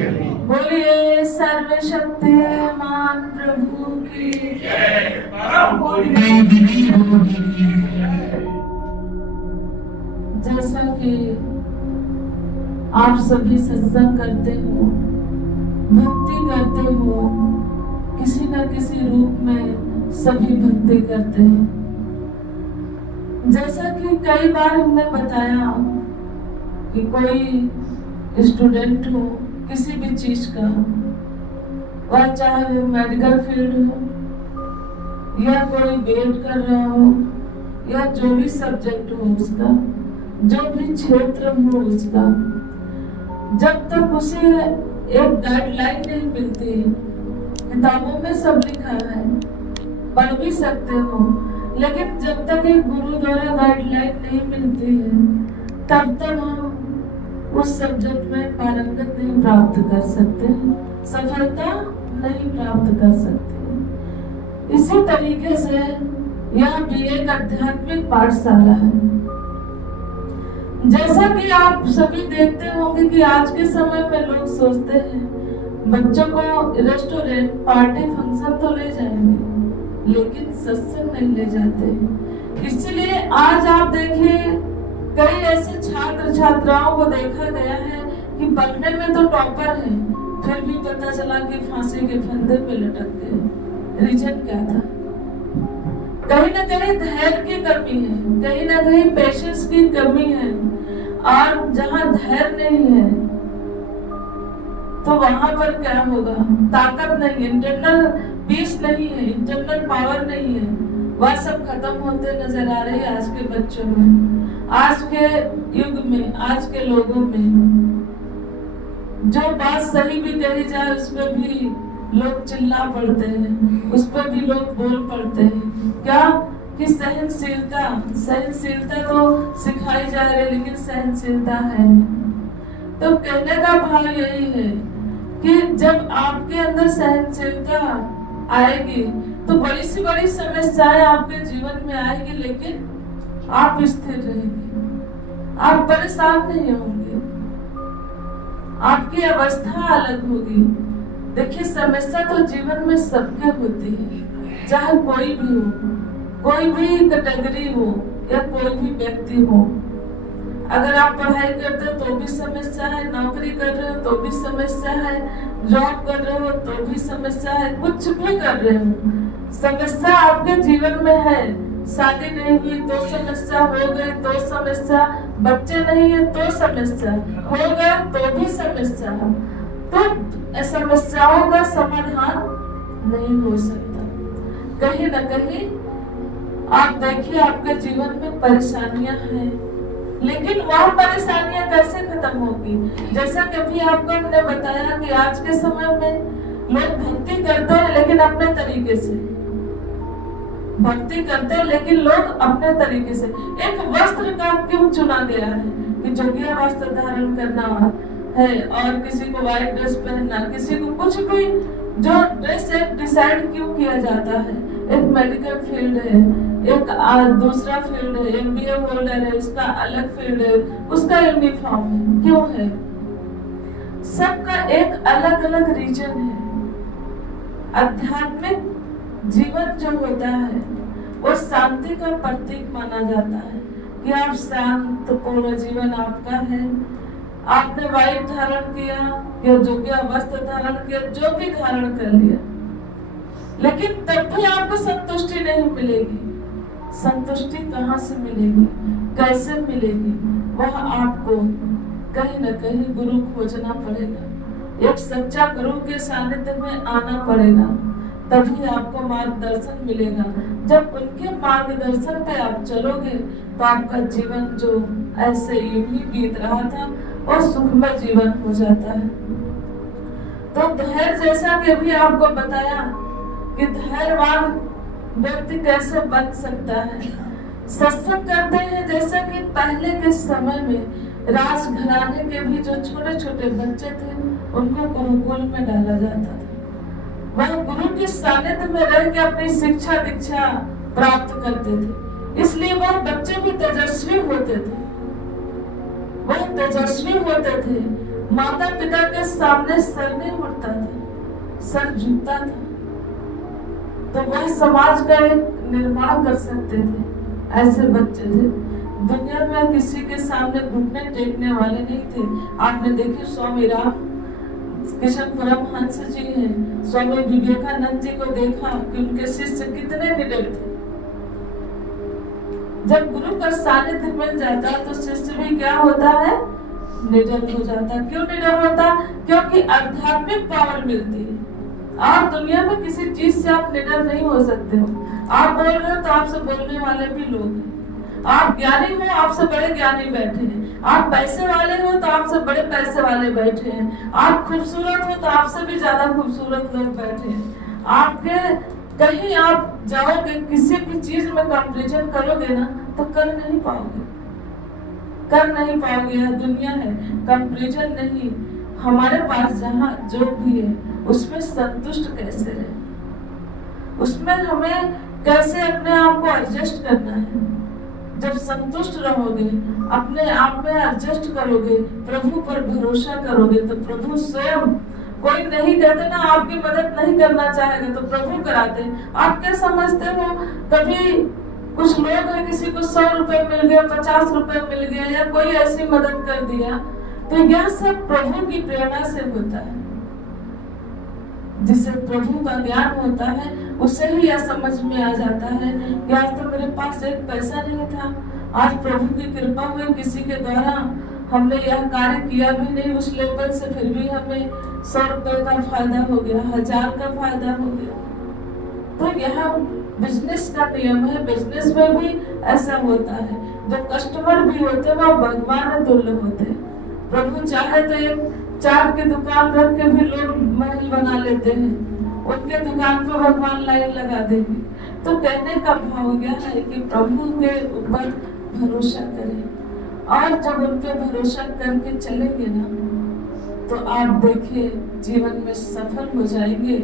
बोलिए सर्वशक्तिमान प्रभु की जय। जैसा कि आप सभी सत्संग करते हो, भक्ति करते हो, किसी न किसी रूप में सभी भक्ति करते हैं। जैसा कि कई बार हमने बताया कि कोई स्टूडेंट हो किसी भी चीज का, वह चाहे वो मेडिकल फील्ड हो या कोई बीएड कर रहा हो या जो भी सब्जेक्ट हो उसका, जो भी क्षेत्र हो उसका, जब तक उसे एक गाइडलाइन नहीं मिलती, किताबों में सब लिखा है, पढ़ भी सकते हो, लेकिन जब तक एक गुरु द्वारा गाइडलाइन नहीं मिलती है तब तक हम उस सब्जेक्ट में पारंगत नहीं प्राप्त कर सकते हैं, सफलता नहीं प्राप्त कर सकते। इसी तरीके से यह भी एक आध्यात्मिक पाठशाला है। जैसा कि आप सभी देखते होंगे कि आज के समय में लोग सोचते हैं बच्चों को रेस्टोरेंट, पार्टी, फंक्शन तो ले जाएंगे लेकिन सत्संग नहीं ले जाते। इसलिए आज आप देखिए कई ऐसे छात्र छात्राओं को देखा गया है कि पढ़ने में तो टॉपर है, फिर भी पता चला कि फांसी के फंदे पे लटक गए। रीजन क्या था? कहीं ना कहीं धैर्य की कमी है, कहीं ना कहीं पेशेंस की कमी है, और जहाँ धैर्य नहीं है तो वहां पर क्या होगा? ताकत नहीं, इंटरनल पीस नहीं है, इंटरनल पावर नहीं है, वह सब खत्म होते नजर आ रही है आज के बच्चों में, आज के युग में, आज के लोगों में। जो बात सही भी कही जाए उस पर भी लोग चिल्ला पड़ते हैं, उस पर भी लोग बोल पड़ते हैं। क्या कि सहनशीलता, सहनशीलता तो सिखाई जा रही है लेकिन सहनशीलता है नहीं। तो कहने का भाव यही है कि जब आपके अंदर सहनशीलता आएगी तो बड़ी सी बड़ी समस्याएं आपके जीवन में आएगी, लेकिन आप स्थिर रहेंगे, आप परेशान नहीं होंगे, आपकी अवस्था अलग होगी। देखिए समस्या तो जीवन में सबके होती है, चाहे कोई भी हो, कोई भी कैटेगरी हो या कोई भी व्यक्ति हो। अगर आप पढ़ाई करते हो तो भी समस्या है, नौकरी कर रहे हो तो भी समस्या है, जॉब कर रहे हो तो भी समस्या है, कुछ भी कर रहे हो समस्या आपके जीवन में है। शादी नहीं हुई तो समस्या, हो गई तो समस्या, बच्चे नहीं है तो समस्या, हो गए तो भी समस्या। तो समस्याओं का समाधान नहीं हो सकता। कहीं न कहीं आप देखिए आपके जीवन में परेशानियां हैं, लेकिन वह परेशानियां कैसे खत्म होगी? जैसा कि अभी आपको हमने बताया कि आज के समय में लोग भक्ति करते हैं लेकिन अपने तरीके से भक्ति करते हैं, लेकिन लोग अपने तरीके से। एक वस्त्र का क्यों चुना गया है कि जोगिया वस्त्र धारण करना है और किसी को व्हाइट ड्रेस पहनना, किसी को कुछ भी, जो ड्रेस एक डिसाइड क्यों किया जाता है? एक मेडिकल फील्ड है, एक दूसरा फील्ड है, एमबीए होल्डर है, उसका अलग फील्ड है, उसका यूनिफॉर्म है, क्यों है? सबका एक अलग अलग रीजन है। आध्यात्मिक जीवन जो होता है वो शांति का प्रतीक माना जाता है कि आप शांत पूर्ण जीवन आपका है। आपने व्हाइट धारण किया या जोगिया वस्त्र धारण किया, जो भी धारण कर लिया, लेकिन तब भी आपको संतुष्टि नहीं मिलेगी। संतुष्टि कहाँ से मिलेगी, कैसे मिलेगी? वह आपको कहीं न कहीं गुरु खोजना पड़ेगा, एक सच्चा गुरु के सानिध्य में आना पड़ेगा, तभी आपको मार्गदर्शन मिलेगा। जब उनके मार्गदर्शन पे आप चलोगे तो आपका जीवन जो ऐसे यूं ही बीत रहा था और सुखमय जीवन हो जाता है। तो धैर्य, जैसा कि अभी आपको बताया कि धैर्यवान व्यक्ति कैसे बन सकता है। सत्संग करते हैं, जैसा कि पहले के समय में राजघराने के भी जो छोटे छोटे बच्चे थे उनको गुरुकुल में डाला जाता था। वह गुरु के सानिध्य में रह के अपनी शिक्षा दीक्षा प्राप्त करते थे, इसलिए वह बच्चे भी तेजस्वी होते थे। वह तेजस्वी होते थे माता पिता के सामने सर नहीं उठता था, सर झुकता था, तो वह समाज का एक निर्माण कर सकते थे। ऐसे बच्चे थे। दुनिया में किसी के सामने घुटने टेकने वाले नहीं थे। आपने देखे स्वामी राम कृष्ण परमहंस जी हैं, स्वामी विवेकानंद जी को देखा कि उनके शिष्य कितने निडर थे। जब गुरु का सानिध्य मिल जाता तो शिष्य भी क्या होता है, निडर हो जाता। क्यों निडर होता? क्योंकि आध्यात्मिक पावर मिलती है। आप दुनिया में किसी चीज से आप निडर नहीं हो सकते हो। आप बोल रहे हो तो आपसे बोलने वाले भी लोग हैं। आप ज्ञानी हो, आपसे बड़े ज्ञानी बैठे हैं। आप पैसे वाले हो तो आपसे बड़े पैसे वाले बैठे हैं। आप खूबसूरत हो तो आपसे भी ज्यादा खूबसूरत लोग बैठे हैं। आपके कहीं आप जाओगे, किसी भी चीज में कंपैरिजन करोगे ना तो कर नहीं पाओगे, कर नहीं पाओगे। यह दुनिया है, कंपैरिजन नहीं। हमारे पास जहाँ जो भी है उसमें संतुष्ट कैसे रहे, उसमें हमें कैसे अपने आप को एडजस्ट करना है। जब संतुष्ट रहोगे, अपने आप में एडजस्ट करोगे, प्रभु पर भरोसा करोगे तो प्रभु स्वयं, कोई नहीं कहते ना आपकी मदद नहीं करना चाहेगा तो प्रभु कराते। आप क्या समझते हो, कभी कुछ लोग हैं, किसी को 100 रुपए मिल गया, 50 रुपए मिल गया या कोई ऐसी मदद कर दिया, तो यह सब प्रभु की प्रेरणा से होता है। जिसे प्रभु का ज्ञान होता है उसे ही यह समझ में आ जाता है कि आज तो मेरे पास एक पैसा नहीं था, आज प्रभु की कृपा हुई, किसी के द्वारा हमने यह कार्य किया भी नहीं उस लेवल से, फिर भी हमें 100 रुपए का फायदा हो गया, 1000 का फायदा हो गया। तो यह बिजनेस का नियम है। बिजनेस में भी ऐसा होता है। जो कस्टमर भी होते हैं वो भगवान तुल्य होते हैं। प्रभु चाहे तो एक चाट की दुकान रख के भी लोग महल बना लेते हैं, उनके दुकान पर भगवान लाइन लगा देंगे। तो कहने का भाव यह है कि प्रभु के ऊपर भरोसा करें, और जब उन पे भरोसा करके चलेंगे ना तो आप देखिए जीवन में सफल हो जाएंगे,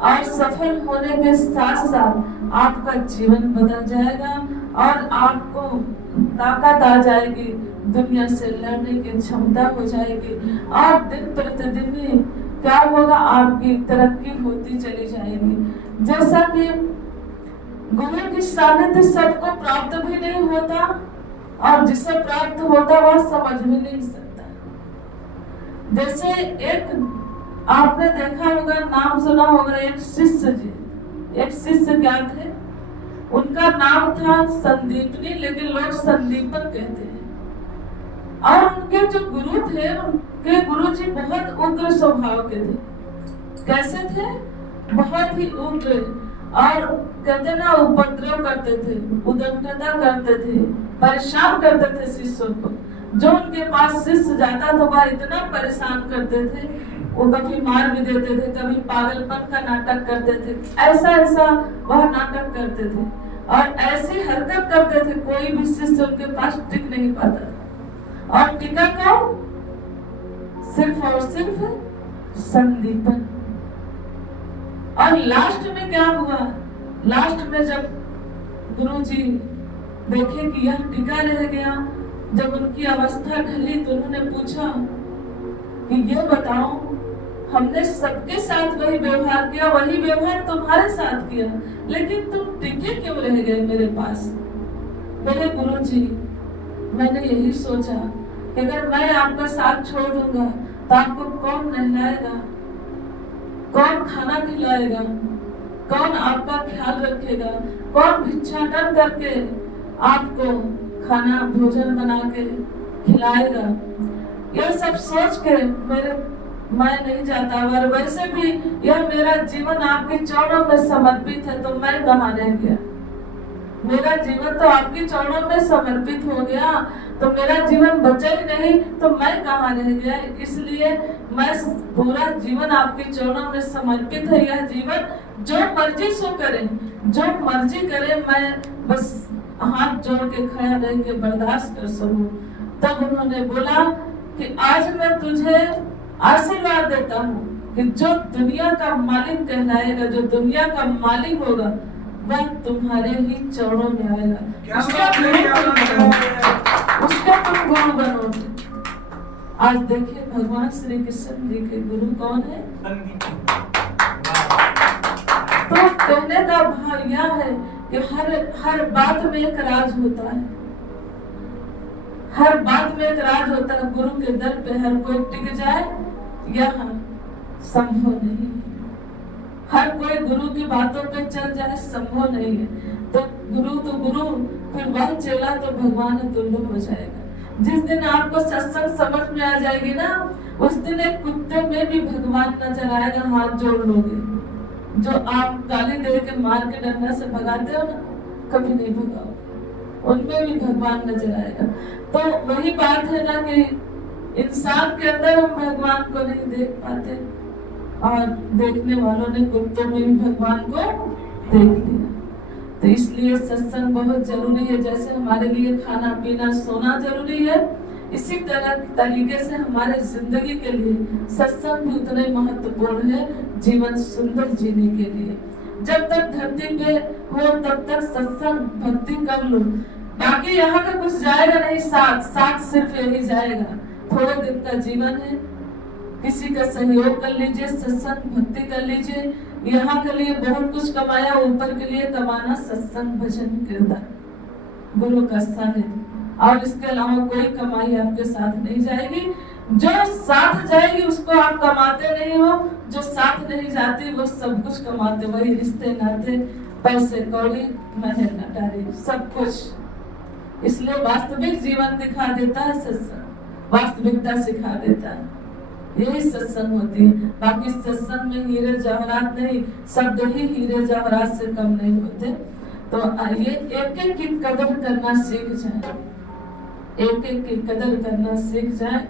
और सफल होने के साथ साथ आपका जीवन बदल जाएगा और आपको ताकत आ जाएगी, दुनिया से लड़ने की क्षमता हो जाएगी, और दिन प्रतिदिन क्या होगा, आपकी तरक्की होती चली जाएगी। जैसा कि गुरु की सानिध्य सबको प्राप्त भी नहीं होता, और जिसे प्राप्त होता वह समझ भी नहीं सकता। जैसे एक आपने देखा होगा, नाम सुना होगा, एक शिष्य जी, एक शिष्य क्या थे, उनका नाम था संदीपनी, लेकिन लोग संदीपन कहते हैं। और उनके जो गुरु थे, उनके गुरु जी बहुत उग्र स्वभाव के थे। कैसे थे? बहुत ही उग्र, और कहते ना उपद्रव करते थे, उद्दंडता करते थे, परेशान करते थे शिष्यों को। जो उनके पास शिष्य जाता था वह इतना परेशान करते थे, वो कभी मार भी देते थे, कभी पागलपन का नाटक करते थे, ऐसा ऐसा वह नाटक करते थे और ऐसी हरकत करते थे, कोई भी शिष्य उनके पास टिक नहीं पाता था। और टिका कौन? सिर्फ और सिर्फ संदीपन। और लास्ट में क्या हुआ? लास्ट में जब गुरुजी देखे कि यह टिका रह गया, जब उनकी अवस्था ढली तो उन्होंने पूछा कि ये बताओ, हमने सबके साथ वही व्यवहार किया, वही व्यवहार तुम्हारे साथ किया, लेकिन तुम टिके क्यों रह गए मेरे पास? मेरे गुरुजी, मैंने यही सोचा कि अगर मैं आपका साथ छोड़ दूंगा तो आपको कौन नहलाएगा, कौन खाना खिलाएगा, कौन आपका ख्याल रखेगा, कौन भिक्षाटन करके आपको खाना भोजन बना के खिलाएगा। यह सब सोच के मैं नहीं जाता। और वैसे भी यह मेरा जीवन आपके चरणों में समर्पित है, तो मैं कहाँ रह गया? मेरा जीवन तो आपके चरणों में समर्पित हो गया, तो मेरा जीवन बचा ही नहीं, तो मैं कहाँ रह गया? इसलिए मैं पूरा जीवन आपके चरणों में समर्पित है। यह जीवन जो मर्जी सो करे, जो मर्जी करे, मैं बस हाथ जोड़ के खड़ा रह के बर्दाश्त कर सकूं। तब उन्होंने बोला कि आज मैं तुझे आशीर्वाद देता हूँ कि जो दुनिया का मालिक कहलाएगा, जो दुनिया का मालिक होगा, वह तुम्हारे ही चरणों में आएगा, उसका तुम गुरु बनोगे। आज देखिए भगवान श्री कृष्ण जी के गुरु कौन है। तो कहने का भाव यह है कि हर बात में एक राज होता है, हर बात में एक राज होता है। गुरु के दर पे हर कोई टिक जाए यह संभव नहीं है, हर कोई गुरु की बातों पे चल जाए संभव नहीं है। तो गुरु फिर वह चेला तो भगवान तुल्य हो जाएगा। जिस दिन आपको सत्संग समझ में आ जाएगी ना, उस दिन एक कुत्ते में भी भगवान नजर आएगा। हाथ जोड़ लोगे, जो आप गाली दे के मार के डंडा से भगाते हो ना, कभी नहीं भगाओगे, उनमें भी भगवान नजर आएगा। तो वही बात है ना कि इंसान के अंदर हम भगवान को नहीं देख पाते, और देखने वालों ने कुत्तों में भी भगवान को देख लिया। तो इसलिए सत्संग बहुत जरूरी है। जैसे हमारे लिए खाना पीना सोना जरूरी है, इसी तरह तरीके से हमारे जिंदगी के लिए सत्संग भी उतने महत्वपूर्ण है, जीवन सुंदर जीने के लिए। जब तक धरती पे हो तब तक सत्संग भक्ति कर लो, बाकी यहाँ का कुछ जाएगा नहीं, साथ सिर्फ यही जाएगा। थोड़े दिन का जीवन है, किसी का सहयोग कर लीजिए, सत्संग भक्ति कर लीजिए। यहाँ के लिए बहुत कुछ कमाया, ऊपर के लिए कमाना सत्संग भजन कीर्तन गुरु का स्थान है, और इसके अलावा कोई कमाई आपके साथ नहीं जाएगी। जो साथ जाएगी उसको आप कमाते नहीं हो, जो साथ नहीं जाती वो सब कुछ कमाते, वही रिश्ते नाते पैसे कौड़ी महल अटारी सब कुछ। इसलिए वास्तविक जीवन दिखा देता है सत्संग, वास्तविकता सिखा देता है, यही सत्संग होती है। बाकी सत्संग में हीरे जवाहरात नहीं, शब्द ही हीरे जवाहरात से कम नहीं होते। तो आइए एक एक की कदर करना सीख जाए, एक एक की कदर करना सीख जाए,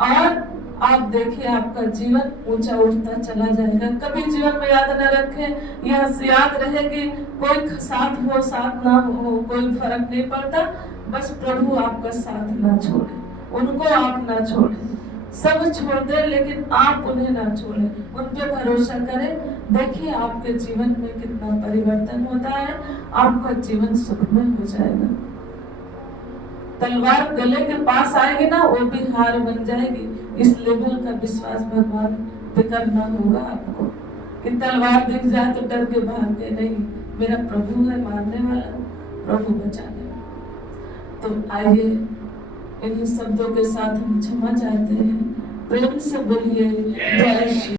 और आप देखिए आपका जीवन ऊंचा उठता चला जाएगा। कभी जीवन में याद न रखें, यह याद रहे कि कोई साथ हो साथ ना हो कोई फर्क नहीं पड़ता, बस प्रभु आपका साथ ना छोड़े, उनको आप ना छोड़े, सब छोड़ दे लेकिन आप उन्हें ना छोड़े, उन पे भरोसा करें। देखिए आपके जीवन में कितना परिवर्तन होता है, आपका जीवन सुखमय हो जाएगा। तलवार गले के पास आएगी ना, वो भी हार बन जाएगी। इस लेवल का विश्वास भगवान पे करना होगा आपको कि तलवार दिख जाए तो डर के भाग गए, नहीं, मेरा प्रभु है मारने वाला, प्रभु बचाने वाला। तो आइए इन शब्दों के साथ हम क्षमा चाहते हैं, प्रेम से बोलिए जय श्री।